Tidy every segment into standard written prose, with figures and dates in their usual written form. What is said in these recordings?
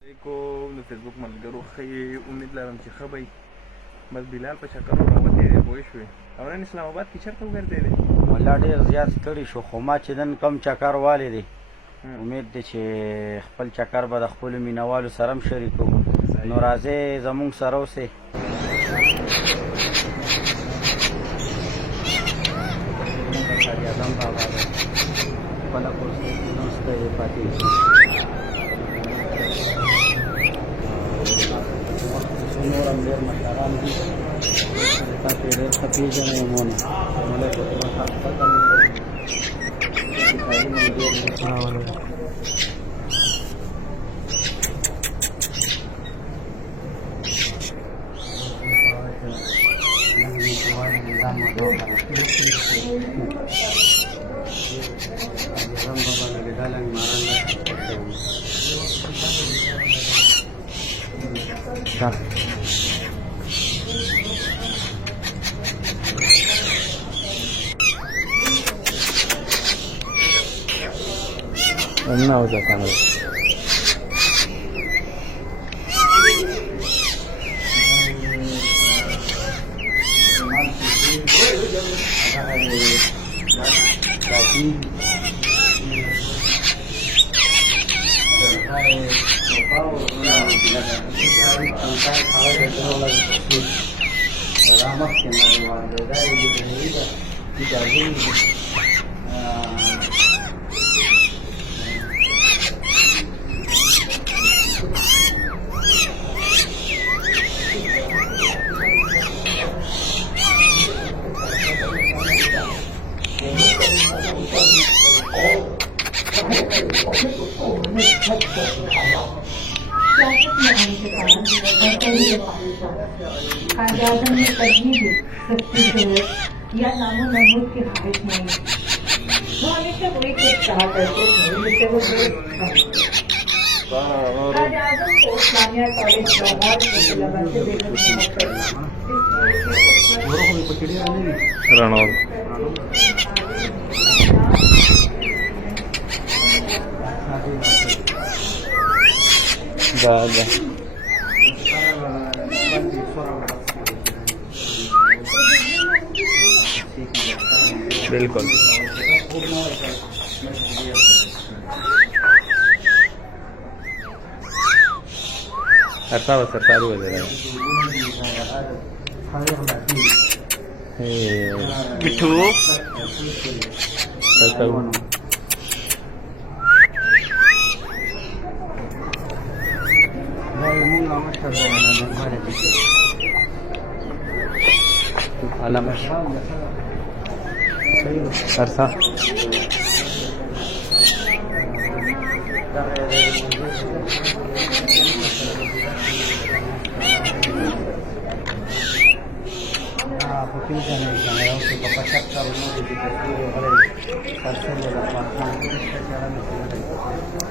کوم د فیسبوک ملګرو ښه امید لرم چې ښه به وي. بس بلال په چکر راوتی دی پوه شوې. او نن اسلام آباد کې چېرته وګرځېدی دی؟ والله ډېر زیات ستړي شو، خو ما چې نن کم چکر والی دی امید دی چې خپل چکر به د خپلو مینهوالو سره هم شریکو. نو راځئ زموږ سره اوسئ. اعظم بابا دی خپله کورسۍ کې ناسته یې پاتې نور هم ډېر مشران دي تاسې ډېر ښه پېژنئ مونږ ملک عثمان خان ختم No, ya cámara. कायदाजम में कहीं भी सच्ची जरूरत या नामो नमूद की हालत नहीं। वो हमेशा वही कुछ कहा करते थे जिसे वो कायदाजम को इस्लामिया कॉलेज लाहौर के तलबा से बेहद रणौर बिल्कुल सरकारी वगैरह मिठू सरसा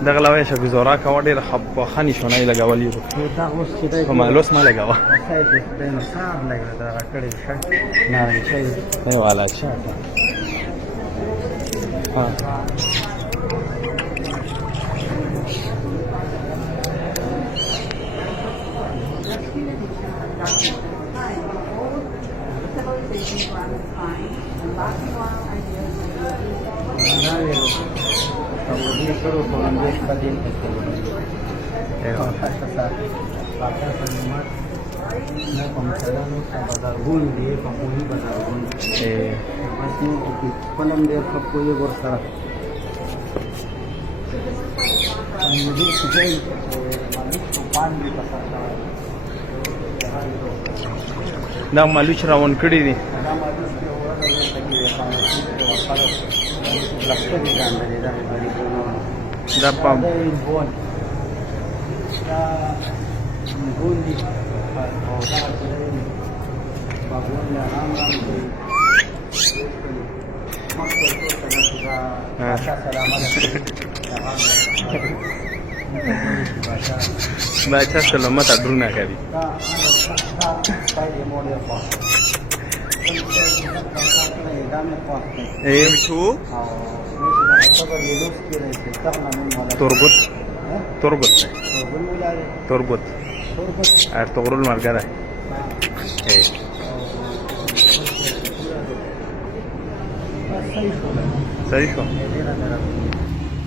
دغه لوی شو زورا کا وړي خپ خاني شونه لګولې دا اوس چې دی کومه لوس ما لګاوه نه صاحب لګا دا کړي ښه نه شي نو والا شه ها دا مالوچ راون کړی دي دا پام बादशाह सलामत अड्रूना करी मिठू तुरबुत تربط ولاده تربط ارطغرل ملګری صحیح شو